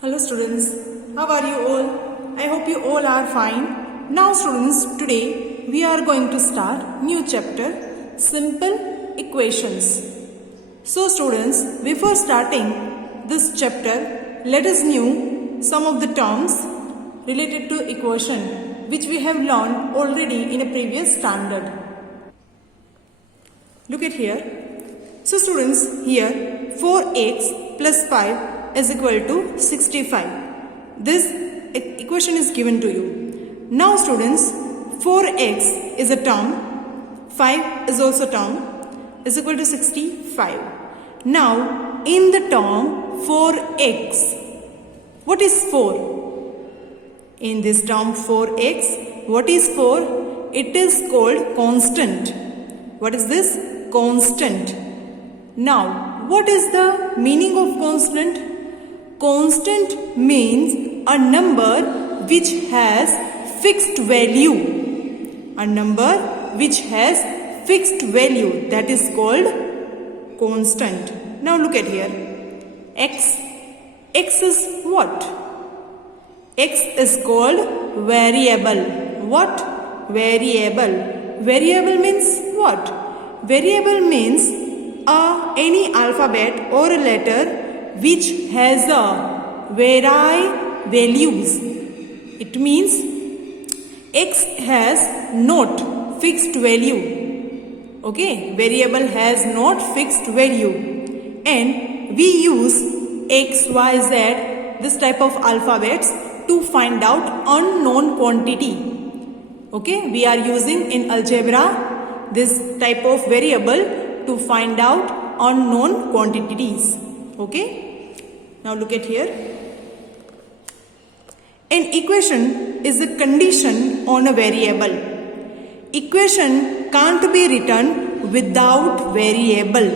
Hello students, how are you all? I hope you all are fine. Now students, today we are going to start new chapter, Simple Equations. So students, before starting this chapter, let us know some of the terms related to equation which we have learned already in a previous standard. Look at here. So students, here 4x plus 5 is equal to 65. This equation is given to you. Now students, 4x is a term, 5 is also a term, is equal to 65. Now in the term 4x, what is 4? In this term 4x, what is 4? It is called constant. What is this? Constant. Now, what is the meaning of constant? Constant means a number which has fixed value. A number which has fixed value, that is called constant. Now look at here. X. X is what? X is called variable. What? Variable. Variable means what? Variable means any alphabet or a letter which has a values. It means X has not fixed value. Okay, variable has not fixed value, and we use X, Y, Z, this type of alphabets to find out unknown quantity. Okay, we are using in algebra this type of variable to find out unknown quantities. Okay, now look at here. An equation is a condition on a variable. Equation can't be written without variable.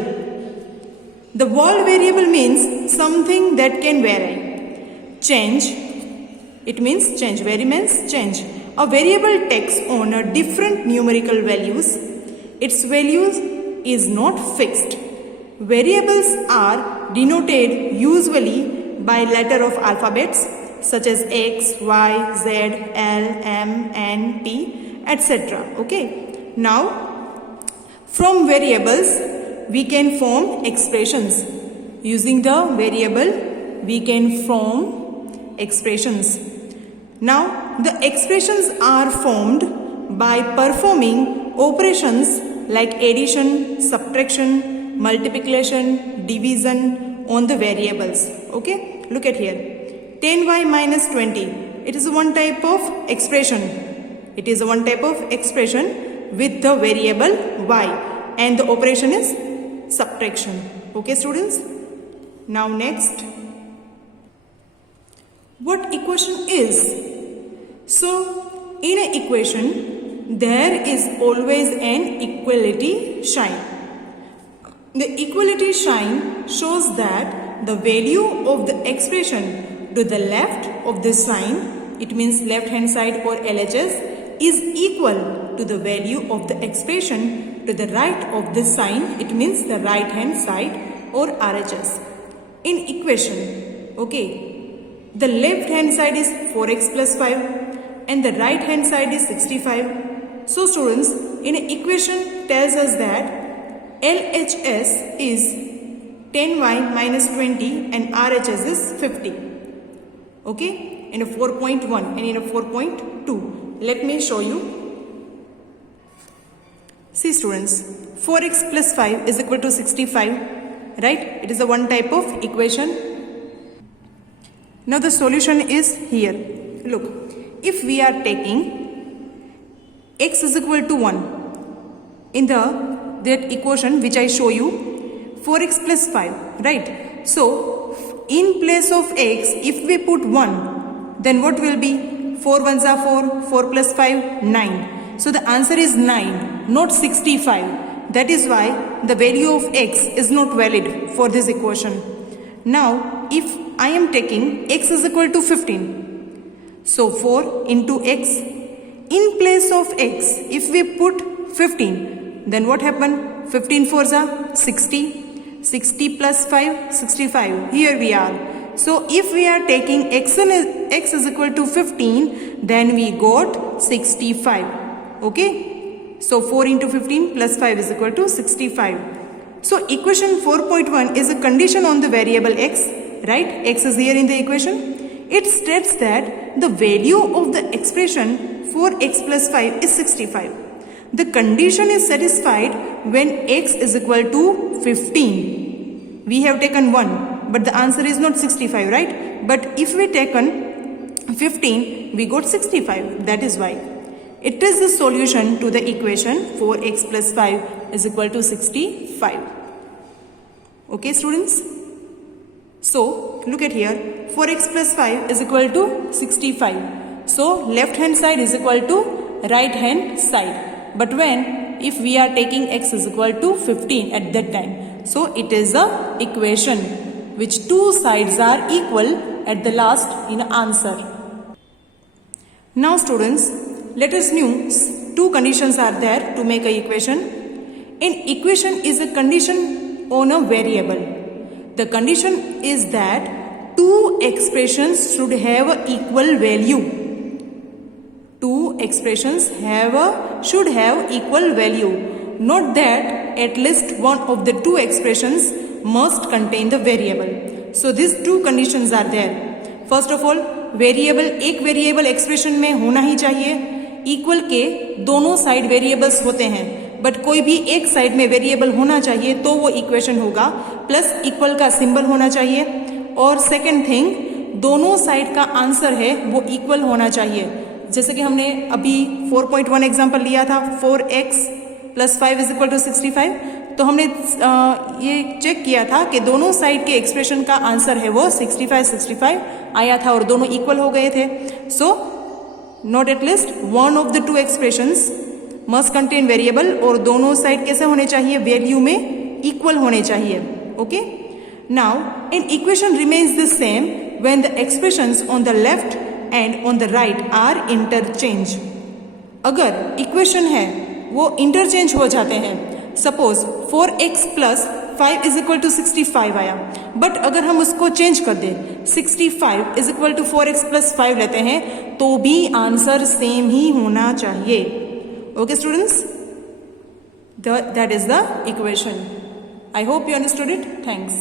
The word variable means something that can vary. Change, it means change. Vary means change. A variable takes on a different numerical values. Its values is not fixed. Variables are denoted usually by letter of alphabets such as X, Y, Z, L, M, N, P, etc. Okay. Now, from variables, we can form expressions. Using the variable, we can form expressions. Now, the expressions are formed by performing operations like addition, subtraction, multiplication, division on the variables. Okay, look at here. 10y minus 20. It is one type of expression. It is one type of expression with the variable y, and the operation is subtraction. Okay, students. Now next, what equation is? So, in an equation, there is always an equality sign. The equality sign shows that the value of the expression to the left of the sign, it means left hand side or LHS, is equal to the value of the expression to the right of the sign, it means the right hand side or RHS. In equation, okay, the left hand side is 4x plus 5 and the right hand side is 65. So students, in an equation tells us that LHS is 10y minus 20 and RHS is 50. Okay, in a 4.1 and in a 4.2. Let me show you. See students, 4x plus 5 is equal to 65, right? It is a one type of equation. Now the solution is here. Look, if we are taking x is equal to 1 in that equation which I show you, 4x plus 5, right? So in place of x, if we put 1, then what will be? 4 1s are 4, 4 plus 5, 9. So the answer is 9, not 65. That is why the value of x is not valid for this equation. Now, if I am taking x is equal to 15, so 4 into x, in place of x, if we put 15, then what happened? 15 4s are 60. 60 plus 5, 65. Here we are. So if we are taking x is equal to 15, then we got 65. Okay, so 4 into 15 plus 5 is equal to 65. So equation 4.1 is a condition on the variable x, right? X is here in the equation. It states that the value of the expression 4x plus 5 is 65. The condition is satisfied when x is equal to 15. We have taken 1, but the answer is not 65, right? But if we taken 15, we got 65. That is why. It is the solution to the equation 4x plus 5 is equal to 65. Okay, students? So, look at here. 4x plus 5 is equal to 65. So, left hand side is equal to right hand side. But if we are taking x is equal to 15 at that time, so it is a equation which two sides are equal at the last in answer. Now students, let us know two conditions are there to make a equation. An equation is a condition on a variable. The condition is that two expressions should have equal value. Two expressions should have equal value. Note that at least one of the two expressions must contain the variable. So these two conditions are there. First of all, variable एक variable expression में होना ही चाहिए. Equal के दोनों side variables होते हैं, but कोई भी एक साइड में वेरिएबल होना चाहिए तो वो इक्वेशन होगा. प्लस इक्वल का सिंबल होना चाहिए. और सेकेंड थिंग, दोनों साइड का आंसर है वो इक्वल होना चाहिए. जैसे कि हमने अभी 4.1 एग्जाम्पल लिया था, 4x plus 5 is equal to 65. तो हमने ये चेक किया था कि दोनों साइड के एक्सप्रेशन का आंसर है वो 65 आया था और दोनों इक्वल हो गए थे. So not at least one of the two expressions must contain variable, और दोनों साइड कैसे होने चाहिए, वैल्यू में इक्वल होने चाहिए. Okay, now an equation remains the same when the expressions on the left and on the right are interchange. अगर equation है वो इंटरचेंज हो जाते हैं, suppose 4x plus 5 is equal to 65 आया, बट अगर हम उसको चेंज कर दें 65 is equal to 4x plus 5 लेते हैं, तो भी आंसर सेम ही होना चाहिए. Okay students, that is the equation. I hope you understood it. Thanks.